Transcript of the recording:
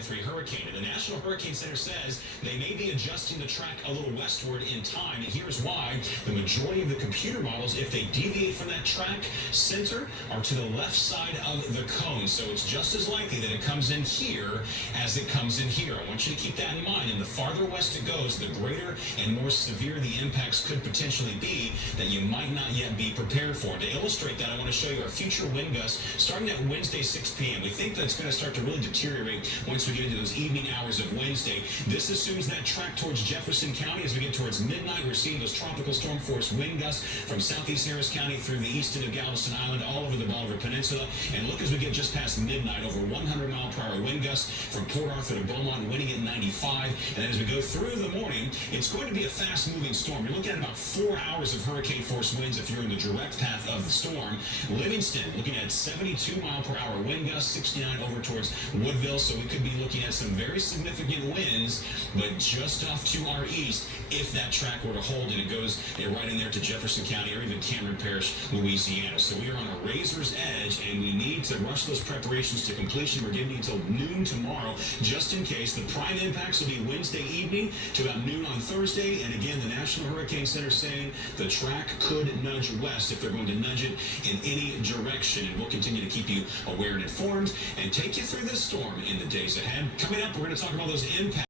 3 hurricane, and the National Hurricane Center says they may be adjusting the track a little westward in time, and here's why. The majority of the computer models, if they deviate from that track center, are to the left side of the cone, so it's just as likely that it comes in here as it comes in here. I want you to keep that in mind, and the farther west it goes, the greater and more severe the impacts could potentially be that you might not yet be prepared for. To illustrate that, I want to show you our future wind gusts starting at Wednesday 6 p.m. We think that's going to start to really deteriorate once we get into those evening hours of Wednesday. This assumes that track towards Jefferson County. As we get towards midnight, we're seeing those tropical storm force wind gusts from southeast Harris County through the east end of Galveston Island, all over the Bolivar Peninsula. And look, as we get just past midnight, over 100-mile-per-hour wind gusts from Port Arthur to Beaumont, winning at 95. And then as we go through the morning, it's going to be a fast-moving storm. You're looking at about 4 hours of hurricane-force winds if you're in the direct path of the storm. Livingston looking at 72-mile-per-hour wind gusts, 69 over towards Woodville. So we could be looking at some very significant winds, but just off to our east if that track were to hold and it goes right in there to Jefferson County or even Cameron Parish, Louisiana. So we are on a razor's edge, and we need to rush those preparations to completion. We're giving you until noon tomorrow, just in case. The prime impacts will be Wednesday evening to about noon on Thursday. And again, the National Hurricane Center saying the track could nudge west if they're going to nudge it in any direction. And we'll continue to keep you aware and informed and take you through this storm in the days ahead. Coming up, we're going to talk about those impacts.